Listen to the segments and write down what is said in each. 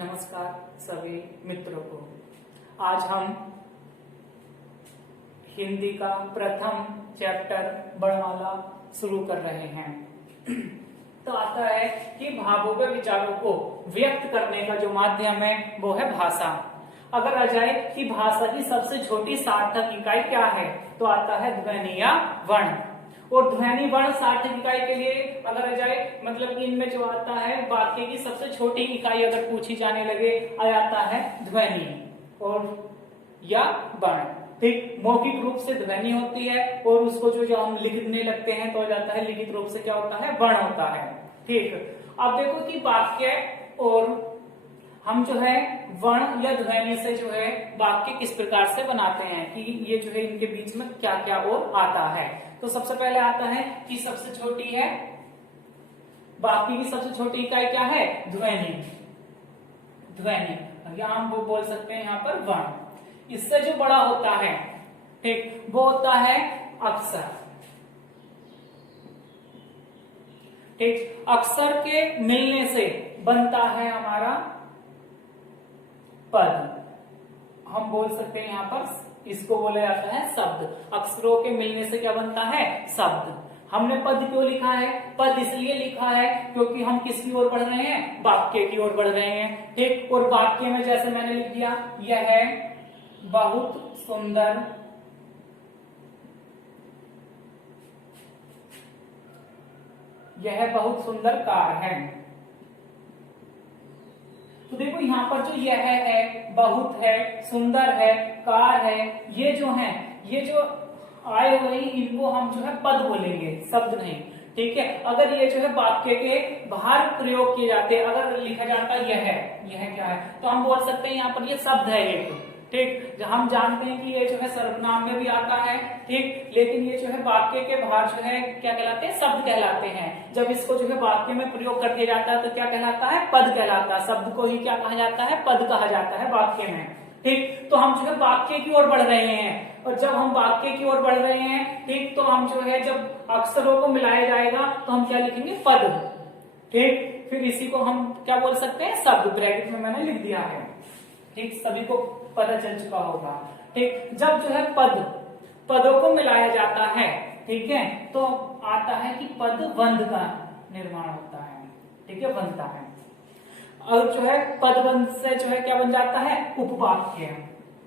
नमस्कार सभी मित्रों को। आज हम हिंदी का प्रथम चैप्टर वर्णमाला शुरू कर रहे हैं। तो आता है कि भावों व विचारों को व्यक्त करने का जो माध्यम है वो है भाषा। अगर आ जाए कि भाषा की सबसे छोटी सार्थक इकाई क्या है, तो आता है ध्वनि या वर्ण। और ध्वनि वर्ण सार्थक इकाई के लिए अगर आ जाए मतलब कि इनमें जो आता है वाक्य की सबसे छोटी इकाई अगर पूछी जाने लगे, आ जाता है ध्वनि और या वर्ण। ठीक, मौखिक रूप से ध्वनि होती है और उसको जो हम लिखने लगते हैं तो आ जाता है लिखित रूप से क्या होता है, वर्ण होता है। ठीक, अब देखो कि वाक्य और हम जो है वर्ण या ध्वनि से जो है वाक्य किस प्रकार से बनाते हैं कि ये जो है इनके बीच में क्या क्या और आता है। तो सबसे पहले आता है कि सबसे छोटी है वाक्य की सबसे छोटी इकाई क्या है, ध्वनि। ध्वनि या हम वो बोल सकते हैं यहाँ पर वर्ण। इससे जो बड़ा होता है, ठीक, वो होता है अक्षर। ठीक, अक्षर के मिलने से बनता है हमारा पद। हम बोल सकते हैं यहाँ पर इसको बोला जाता है शब्द। अक्षरों के मिलने से क्या बनता है, शब्द। हमने पद क्यों लिखा है, पद इसलिए लिखा है क्योंकि हम किसकी ओर बढ़ रहे हैं, वाक्य की ओर बढ़ रहे हैं। ठीक, और वाक्य में जैसे मैंने लिख दिया, यह है बहुत सुंदर यह बहुत सुंदर कार है। तो देखो यहाँ पर जो यह है, बहुत है, सुंदर है, कार है, ये जो है, ये जो आए हुए इनको हम जो है पद बोलेंगे, शब्द नहीं। ठीक है, अगर ये जो है वाक्य के बाहर प्रयोग किए जाते, अगर लिखा जाता यह क्या है, तो हम बोल सकते हैं यहाँ पर ये शब्द है एक। ठीक, हम जानते हैं कि ये जो है सर्वनाम में भी आता है। ठीक, लेकिन ये जो है वाक्य के बाहर जो है क्या कहलाते हैं, शब्द कहलाते हैं। जब इसको जो है वाक्य में प्रयोग कर दिया जाता है तो क्या कहलाता है, पद कहलाता है। शब्द को ही क्या कहा जाता है, पद कहा जाता है वाक्य में। ठीक, तो हम जो है वाक्य की ओर बढ़ रहे हैं, और जब हम वाक्य की ओर बढ़ रहे हैं, ठीक, तो हम जो है जब अक्षरों को मिलाया जाएगा तो हम क्या लिखेंगे, पद। ठीक, फिर इसी को हम क्या बोल सकते हैं, शब्द। ब्रैकेट में मैंने लिख दिया है। ठीक, सभी को पता चल चुका होगा। ठीक, जब जो है पदों को मिलाया जाता है, ठीक है, तो आता है कि पदबंध का निर्माण होता है। ठीक है, बनता है। और जो है पदबंध से जो है क्या बन जाता है, उपवाक्य।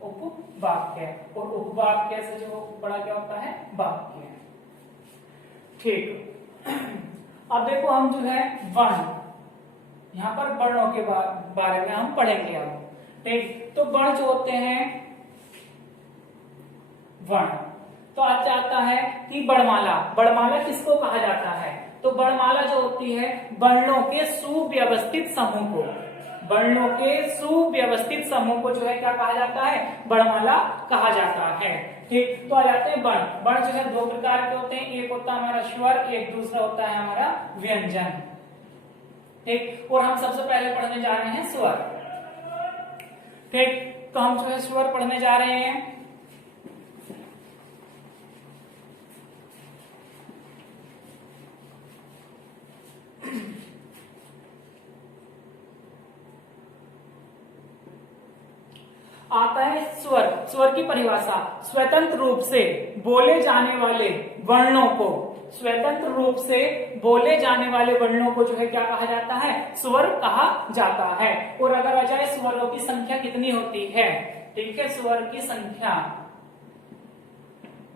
उपवाक्य, और उपवाक्य से जो बड़ा क्या होता है, वाक्य। ठीक, अब देखो हम जो है वर्ण, यहाँ पर वर्णों के बारे में हम पढ़ेंगे अब। ठीक, तो वर्ण जो होते हैं वर्ण, तो आज आता है कि वर्णमाला। वर्णमाला किसको कहा जाता है, तो वर्णमाला जो होती है वर्णों के सुव्यवस्थित समूह को, वर्णों के सुव्यवस्थित समूह को जो है क्या कहा जाता है, वर्णमाला कहा जाता है। ठीक, तो आ जाते हैं वर्ण। वर्ण जो है दो प्रकार के होते हैं, एक होता है हमारा स्वर, एक दूसरा होता है हमारा व्यंजन। ठीक, और हम सबसे पहले पढ़ने जा रहे हैं स्वर। ठीक, तो हम जो है स्वर पढ़ने जा रहे हैं। आता है स्वर। स्वर की परिभाषा, स्वतंत्र रूप से बोले जाने वाले वर्णों को, स्वतंत्र रूप से बोले जाने वाले वर्णों को जो है क्या कहा जाता है, स्वर कहा जाता है। और अगर आ जाए स्वरों की संख्या कितनी होती है, ठीक है, स्वर की संख्या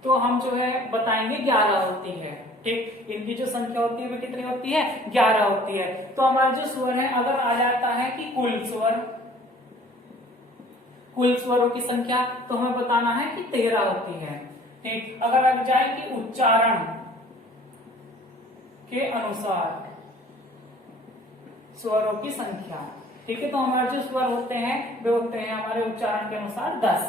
तो हम जो है बताएंगे 11 होती है। ठीक, इनकी जो संख्या होती है वो कितनी होती है, 11 होती है। तो हमारे जो स्वर है, अगर आ जाता है कि कुल स्वरों की संख्या, तो हमें बताना है कि 13 होती है। ठीक, अगर आ जाए कि उच्चारण के अनुसार स्वरों की संख्या, ठीक है, तो हमारे जो स्वर होते हैं वे होते हैं हमारे उच्चारण के अनुसार 10।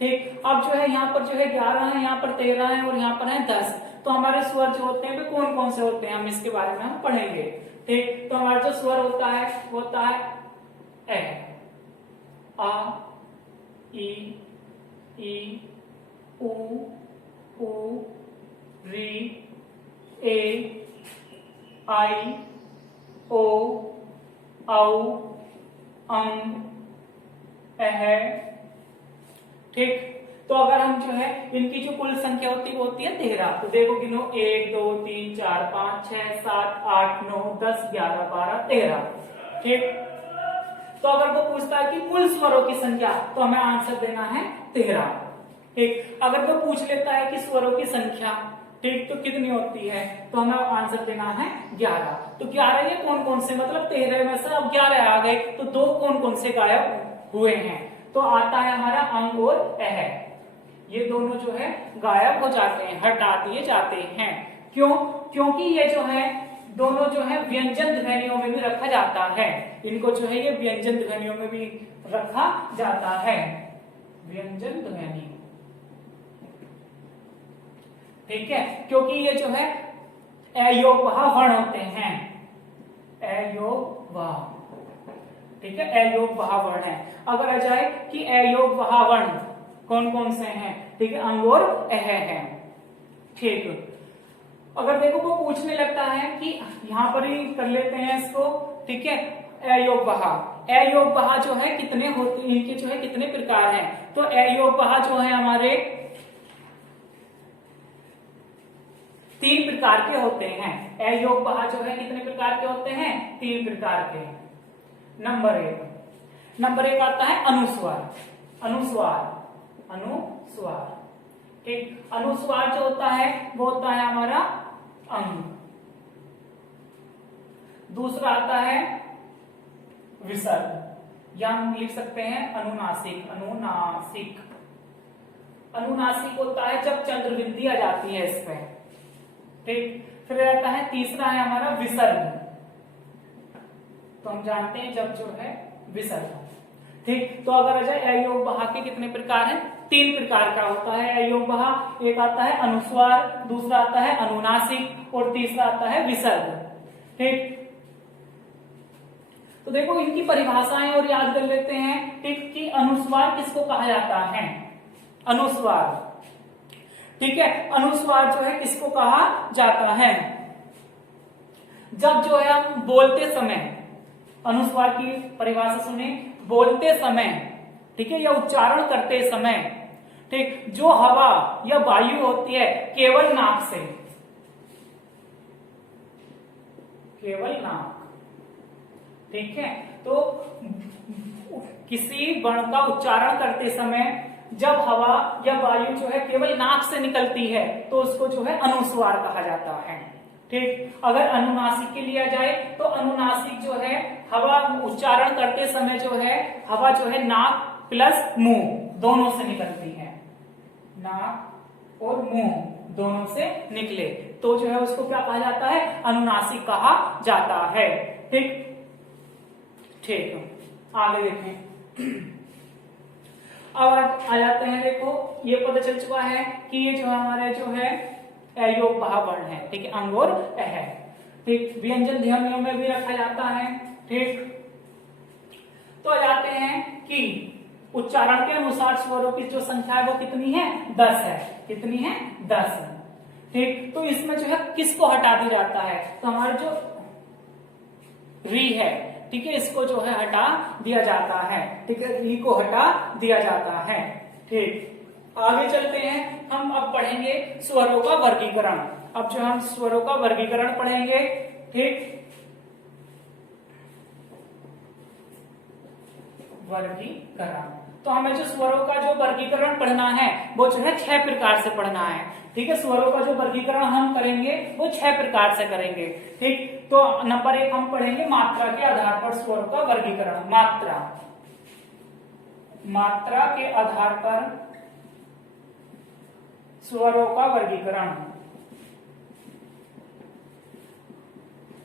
ठीक, अब जो है यहाँ पर जो है 11 है, यहाँ पर 13 है और यहाँ पर है 10। तो हमारे स्वर जो होते हैं वे कौन कौन से होते हैं, हम इसके बारे में हम पढ़ेंगे। ठीक, तो हमारा जो स्वर होता है वो होता है ए, आ, ई, उ, री, ए, आई, ओ, औ, अंग, अह, ठीक। तो अगर हम जो है इनकी जो कुल संख्या होती है वो होती है 13। तो देखो गिनो 1 2 3 4 5 6 7 8 9 10 11 12 13, ठीक। तो अगर वो पूछता है कि कुल स्वरों की संख्या, तो हमें आंसर देना है 13, ठीक। अगर वो पूछ लेता है कि स्वरों की संख्या, ठीक, तो कितनी होती है, तो हमें आंसर देना है 11। तो 11 ये कौन कौन से, मतलब 13 में से अब 11 आ गए, तो दो कौन कौन से गायब हुए हैं, तो आता है हमारा अंग और अह। ये दोनों जो है गायब हो जाते हैं, हटा दिए जाते हैं। क्यों? क्योंकि ये जो है दोनों जो है व्यंजन ध्वनियों में भी रखा जाता है। इनको जो है ये व्यंजन ध्वनियों में भी रखा जाता है, व्यंजन ध्वनि, ठीक है। क्योंकि ये जो है अयोगवाह वर्ण होते हैं, अयोगवाह, ठीक है, अयोगवाह वर्ण है। अगर आ जाए कि अयोगवाह वर्ण कौन कौन से हैं, ठीक है, अंग और अह है, ठीक। अगर देखो वो पूछने लगता है कि यहां पर ही कर लेते हैं इसको, ठीक है, अयोगवाह, अयोगवाह जो है कितने होते, इनके जो है कितने प्रकार हैं, तो अयोगवाह जो है हमारे 3 प्रकार के होते हैं। अयोगवाह जो है कितने प्रकार के होते हैं, 3 प्रकार के। नंबर एक आता है अनुस्वार, अनुस्वार, ठीक। अनुस्वार जो होता है वो होता है हमारा अंग। दूसरा आता है विसर्ग, या हम लिख सकते हैं अनुनासिक, अनुनासिक होता है जब चंद्रबिंदी आ जाती है इस पे, ठीक। फिर आता है तीसरा है हमारा विसर्ग, तो हम जानते हैं जब जो है विसर्ग, ठीक। तो अगर आ जाए अयोगवाह के कितने प्रकार हैं, 3 प्रकार का होता है अयोगवाह। एक आता है अनुस्वार, दूसरा आता है अनुनासिक और तीसरा आता है विसर्ग, ठीक। तो देखो इनकी परिभाषाएं और याद कर लेते हैं, ठीक, कि अनुस्वार किसको कहा जाता है, अनुस्वार, ठीक है। अनुस्वार जो है किसको कहा जाता है, जब जो है हम बोलते समय, अनुस्वार की परिभाषा सुने, बोलते समय, ठीक है, या उच्चारण करते समय, ठीक, जो हवा या वायु होती है केवल नाक से, केवल नाक, ठीक है। तो किसी वर्ण का उच्चारण करते समय जब हवा या वायु जो है केवल नाक से निकलती है तो उसको जो है अनुस्वार कहा जाता है, ठीक। अगर अनुनासिक के लिया जाए तो अनुनासिक जो है हवा उच्चारण करते समय जो है हवा जो है नाक प्लस मुंह दोनों से निकलती है, नाक और मुंह दोनों से निकले तो जो है उसको क्या कहा जाता है, अनुनासिक कहा जाता है, ठीक। ठीक, आगे देखें। अब आ जाते हैं, देखो ये पता चल चुका है कि ये जो हमारे जो है अयोगवाह वर्ण है, ठीक है, अंग और अह, ठीक। व्यंजन ध्वनियों में भी रखा जाता है, ठीक। तो आ जाते हैं कि उच्चारण के अनुसार स्वरों की जो संख्या है वो कितनी है, 10 है, कितनी है, 10, ठीक। तो इसमें जो है किसको हटा दिया जाता है, तो हमारे जो री है, ठीक है, इसको जो है हटा दिया जाता है, ठीक है, री को हटा दिया जाता है, ठीक। आगे चलते हैं, हम अब पढ़ेंगे स्वरों का वर्गीकरण। अब जो हम स्वरों का वर्गीकरण पढ़ेंगे, ठीक, वर्गीकरण। तो हमें जो स्वरों का जो वर्गीकरण पढ़ना है वो जो है 6 प्रकार से पढ़ना है, ठीक है। स्वरों का जो वर्गीकरण हम करेंगे वो 6 प्रकार से करेंगे, ठीक। तो नंबर 1 हम पढ़ेंगे मात्रा के आधार पर स्वरों का वर्गीकरण। मात्रा के आधार पर स्वरों का वर्गीकरण,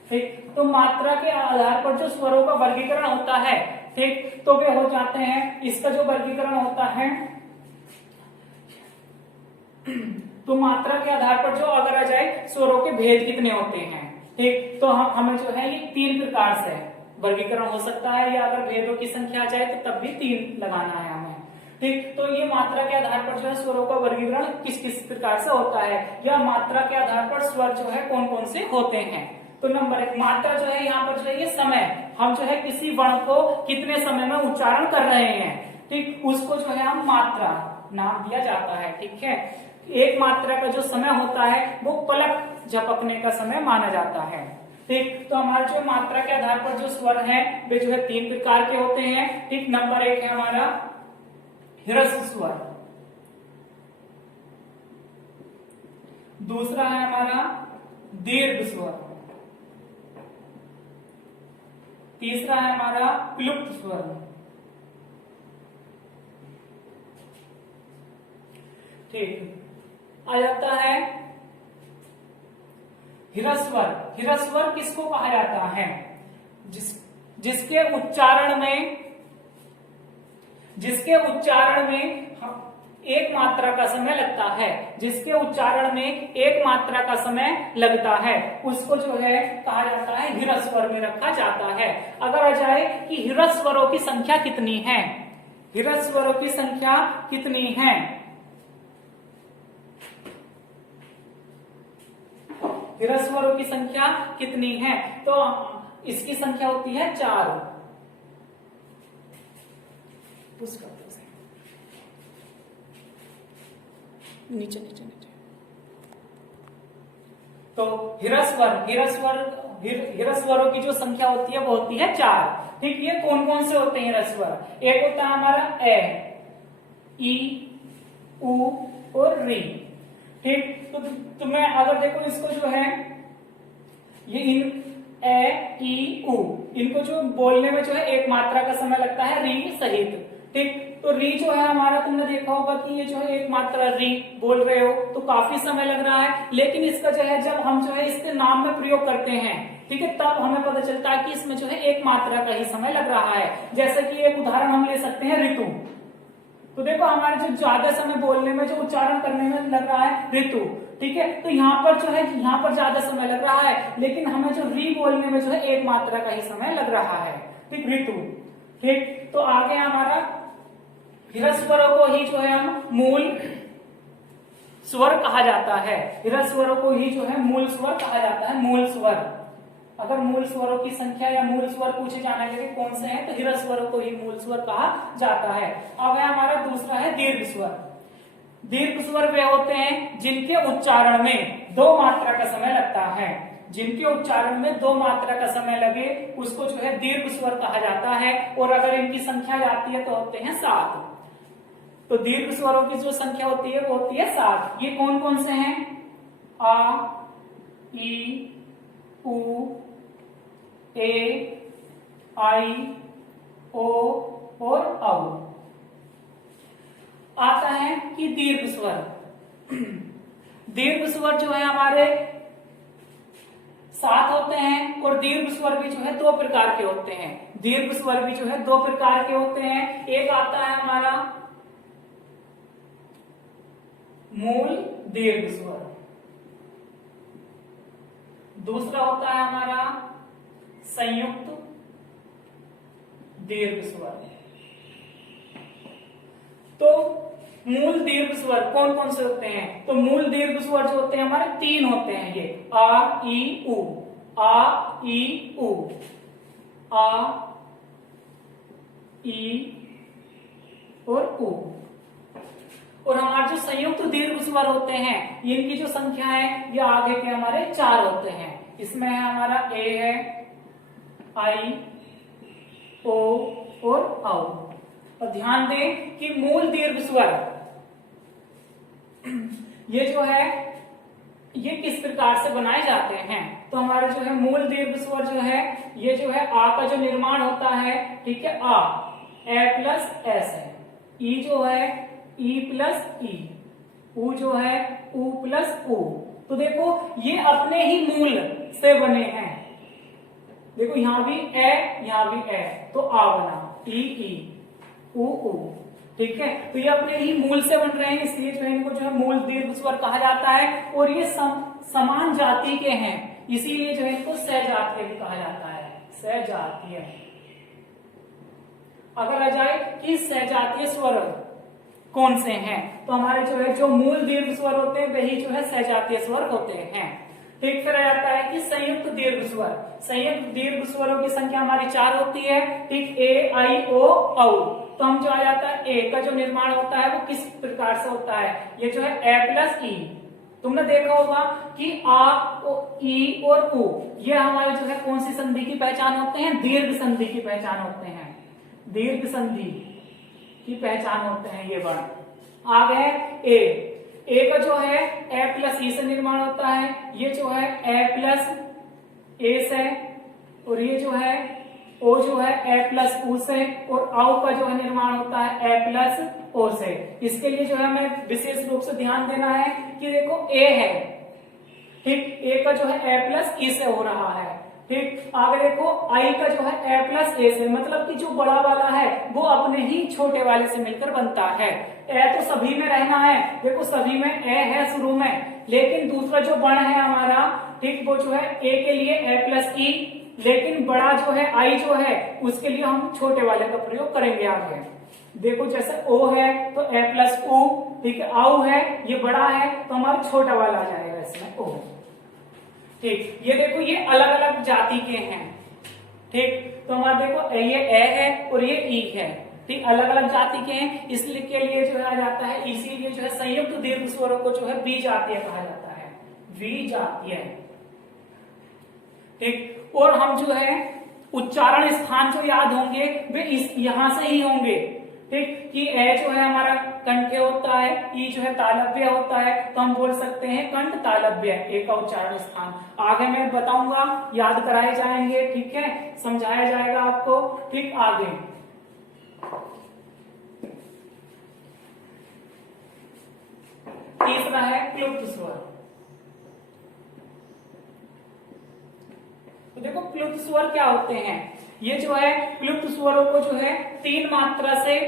ठीक। तो मात्रा के आधार पर जो स्वरों का वर्गीकरण होता है, ठीक, तो वे हो जाते हैं, इसका जो वर्गीकरण होता है, तो मात्रा के आधार पर जो अगर आ जाए स्वरों के भेद कितने होते हैं, ठीक, तो हमें जो है ये 3 प्रकार से वर्गीकरण हो सकता है, या अगर भेदों की संख्या आ जाए तो तब भी 3 लगाना है हमें, ठीक। तो ये मात्रा के आधार पर जो है स्वरों का वर्गीकरण किस किस प्रकार से होता है, या मात्रा के आधार पर स्वर जो है कौन कौन से होते हैं। तो नंबर 1 मात्रा जो है यहाँ पर जो है ये समय, हम जो है किसी वर्ण को कितने समय में उच्चारण कर रहे हैं, ठीक, उसको जो है हम मात्रा नाम दिया जाता है। ठीक है, एक मात्रा का जो समय होता है वो पलक झपकने का समय माना जाता है। ठीक, तो हमारे जो मात्रा के आधार पर जो स्वर है वे जो है 3 प्रकार के होते हैं। ठीक, नंबर 1 है हमारा ह्रस्व स्वर, दूसरा है हमारा दीर्घ स्वर, तीसरा है हमारा क्लुप्त स्वर। ठीक, आ जाता है ह्रस्वर। ह्रस्वर किसको कहा जाता है? जिसके उच्चारण में एक मात्रा का समय लगता है, जिसके उच्चारण में एक मात्रा का समय लगता है, उसको जो है कहा जाता है ह्रस्वर में रखा जाता है। अगर आ जाए कि ह्रस्वरों की संख्या कितनी है, ह्रस्वरों की संख्या कितनी है, ह्रस्वरों की संख्या कितनी है, तो इसकी संख्या होती है 4। नीचे नीचे नीचे। तो ह्रस्वरों की जो संख्या होती है वो होती है 4। ठीक, ये कौन कौन से होते हैं ह्रस्वर? एक होता है हमारा ए, ई, उ और री। ठीक, तो मैं अगर देखो इसको जो है ये इन ए, ई, उ, इनको जो बोलने में जो है एक मात्रा का समय लगता है री सहित। ठीक, तो री जो है हमारा, तुमने देखा होगा कि ये जो है एक मात्रा री बोल रहे हो तो काफी समय लग रहा है, लेकिन इसका जो है जब हम जो है इसके नाम में प्रयोग करते हैं, ठीक है, तब हमें पता चलता है कि इसमें जो है एक मात्रा का ही समय लग रहा है। जैसे कि एक उदाहरण हम ले सकते हैं ऋतु। तो देखो हमारे जो ज्यादा समय बोलने में, जो उच्चारण करने में लग रहा है ऋतु, ठीक है, तो यहाँ पर जो है यहाँ पर ज्यादा समय लग रहा है, लेकिन हमें जो री बोलने में जो है एक मात्रा का ही समय लग रहा है। ठीक, ऋतु। ठीक, तो आगे हमारा ह्रस्वरों को ही जो है हम मूल स्वर कहा जाता है। ह्रस्वरों को ही जो है मूल स्वर कहा जाता है, मूल स्वर। अगर मूल स्वरों की संख्या या मूल स्वर पूछे जाने लगे कौन से हैं, तो ह्रस्वरों को ही मूल स्वर कहा जाता है। अब है हमारा दूसरा है दीर्घ स्वर। दीर्घ स्वर वे होते हैं जिनके उच्चारण में 2 मात्रा का समय लगता है। जिनके उच्चारण में 2 मात्रा का समय लगे उसको जो है दीर्घ स्वर कहा जाता है। और अगर इनकी संख्या जाती है तो होते हैं 7। तो दीर्घ स्वरों की जो संख्या होती है वो होती है 7। ये कौन कौन से हैं? आ, ई, उ, ए, आई, ओ और औ। आता है कि दीर्घ स्वर। दीर्घ स्वर जो है हमारे 7 होते हैं और दीर्घ स्वर भी जो है 2 प्रकार के होते हैं। दीर्घ स्वर भी जो है 2 प्रकार के होते हैं। एक आता है हमारा मूल दीर्घ स्वर, दूसरा होता है हमारा संयुक्त दीर्घ स्वर। तो मूल दीर्घ स्वर कौन कौन से होते हैं? तो मूल दीर्घ स्वर जो होते हैं हमारे 3 होते हैं। ये आ, ई, उ, आ, ई, उ, आ, ई और उ। और हमारे जो संयुक्त दीर्घ स्वर होते हैं इनकी जो संख्या है ये आगे के हमारे 4 होते हैं। इसमें है हमारा ए है, आई, ओ और औ। और ध्यान दें कि मूल दीर्घ स्वर ये जो है ये किस प्रकार से बनाए जाते हैं? तो हमारे जो है मूल दीर्घ स्वर जो है ये जो है आ का जो निर्माण होता है, ठीक है, आ, ए प्लस एस है, ई जो है ई प्लस ई, उ जो है उ प्लस उ। तो देखो ये अपने ही मूल से बने हैं। देखो यहां भी ए, यहां भी ए, तो आ बना, ई ई, उ उ, ठीक है। तो ये अपने ही मूल से बन रहे हैं, इसलिए जो है इनको जो है मूल दीर्घ स्वर कहा जाता है। और ये समान जाति के हैं, इसीलिए जो है इनको सहजातीय भी कहा जाता है, सहजातीय। अगर आ जाए कि सहजातीय स्वर कौन से हैं, तो हमारे जो है जो मूल दीर्घ स्वर होते हैं वही जो है सहजातीय स्वर होते हैं। ठीक, फिर आ जाता है कि संयुक्त दीर्घ स्वर। संयुक्त दीर्घ स्वरों की संख्या हमारी 4 होती है। ठीक, ए आई ओ औ। तो हम जो आ जाता है ए का जो निर्माण होता है वो किस प्रकार से होता है, ये जो है ए प्लस ई। तुमने देखा होगा कि आ, ई और उ ये हमारे जो है कौन सी संधि की पहचान होते हैं, दीर्घ संधि की पहचान होते हैं, दीर्घ संधि की पहचान होते हैं ये वर्ण। आ गए ए का जो है ए प्लस ई से निर्माण होता है, ये जो है ए प्लस ए से, और ये जो है ओ जो है ए प्लस उ से, और औ का जो है निर्माण होता है ए प्लस ओ से। इसके लिए जो है हमें विशेष रूप से ध्यान देना है कि देखो ए है, ठीक, ए का जो है ए प्लस ई से हो रहा है। ठीक, आगे देखो आई का जो है ए प्लस ए से, मतलब कि जो बड़ा वाला है वो अपने ही छोटे वाले से मिलकर बनता है। ए तो सभी में रहना है, देखो सभी में ए है शुरू में, लेकिन दूसरा जो वर्ण है हमारा, ठीक, वो जो है ए के लिए ए प्लस ई, लेकिन बड़ा जो है आई जो है उसके लिए हम छोटे वाले का प्रयोग करेंगे आगे। देखो जैसे ओ है तो ए प्लस ओ, ठीक है, औ है ये बड़ा है तो हमारा छोटा वाला आ जाएगा इसमें ओ। ठीक, ये देखो ये अलग अलग जाति के हैं। ठीक, तो हमारा देखो ये ए है और ये ई है, ठीक, अलग अलग जाति के हैं, इसलिए के लिए जो है आ जाता है, इसीलिए जो है संयुक्त दीर्घ स्वरों को जो है बीजातीय कहा जाता है, बीजातीय। ठीक, और हम जो है उच्चारण स्थान जो याद होंगे वे इस यहां से ही होंगे। ठीक, कि ए जो है हमारा कंठ्य होता है, ई जो है तालव्य होता है, तो हम बोल सकते हैं कंठ तालव्य, ए का उच्चारण स्थान। आगे मैं बताऊंगा, याद कराए जाएंगे, ठीक है, समझाया जाएगा आपको। ठीक, आगे तीसरा है क्लुप्त स्वर। तो देखो क्लुप्त स्वर क्या होते हैं, ये जो है क्लुप्त स्वरों को जो है 3 मात्रा से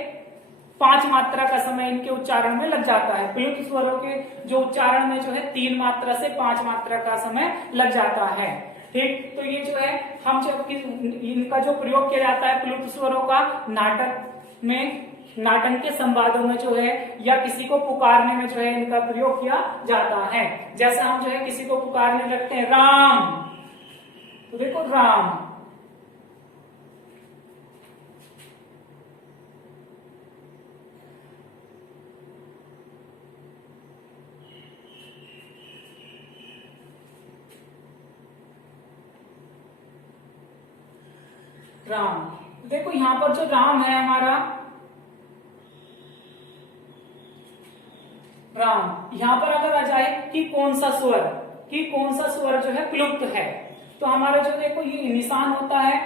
5 मात्रा का समय इनके उच्चारण में लग जाता है। क्लुप्त स्वरों के जो उच्चारण में जो है 3 मात्रा से 5 मात्रा का समय लग जाता है। ठीक, तो ये जो है हम जब इनका जो प्रयोग किया जाता है क्लुप्त स्वरों का नाटक में, नाटक के संवादों में जो है, या किसी को पुकारने में जो है इनका प्रयोग किया जाता है। जैसे हम जो है किसी को पुकारने लगते हैं राम, तो देखो राम, राम। देखो यहां पर जो राम है हमारा, राम, यहां पर अगर आ जाए कि कौन सा स्वर, कि कौन सा स्वर जो है क्लुप्त है, तो हमारा जो देखो ये निशान होता है,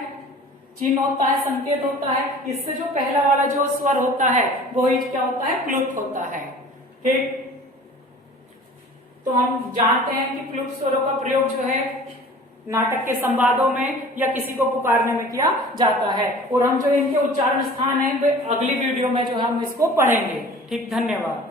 चिन्ह होता है, संकेत होता है, इससे जो पहला वाला जो स्वर होता है वो ही क्या होता है, क्लुप्त होता है। ठीक, तो हम जानते हैं कि क्लुप्त स्वरों का प्रयोग जो है नाटक के संवादों में या किसी को पुकारने में किया जाता है, और हम जो इनके उच्चारण स्थान है वे अगली वीडियो में जो हम इसको पढ़ेंगे। ठीक, धन्यवाद।